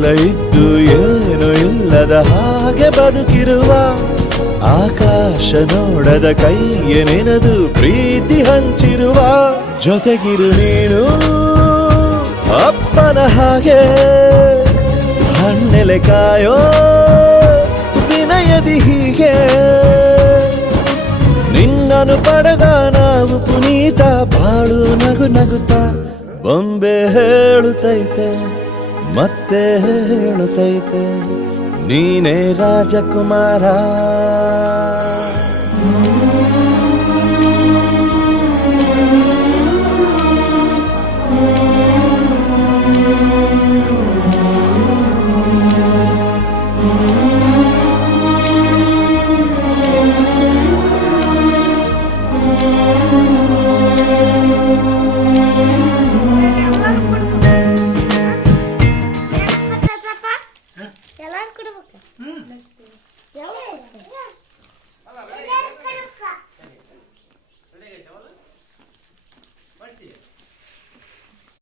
ಎಲ್ಲ ಇದ್ದು ಏನು ಇಲ್ಲದ ಹಾಗೆ ಬದುಕಿರುವ ಆಕಾಶ ನೋಡದ ಕೈಯ ನೆನೆದು ಪ್ರೀತಿ ಹಂಚಿರುವ ಜೊತೆಗಿರು ನೀನು ಅಪ್ಪನ ಹಾಗೆ ಹಣ್ಣೆಲೆ ಕಾಯೋ ವಿನಯದಿ ಹೀಗೆ ನಿನ್ನನು ಪಡೆದ ನಾವು ಪುನೀತ ಬಾಳು ನಗು ನಗುತ್ತಾ ಬೊಂಬೆ ಹೇಳುತ್ತೈತೆ ಮತ್ತೆ ಹೇಳುತ್ತೈತೆ ನೀನೇ ರಾಜಕುಮಾರ. ಎಲ್ಲಾರು ಕೊಡ್ಬೇಕು.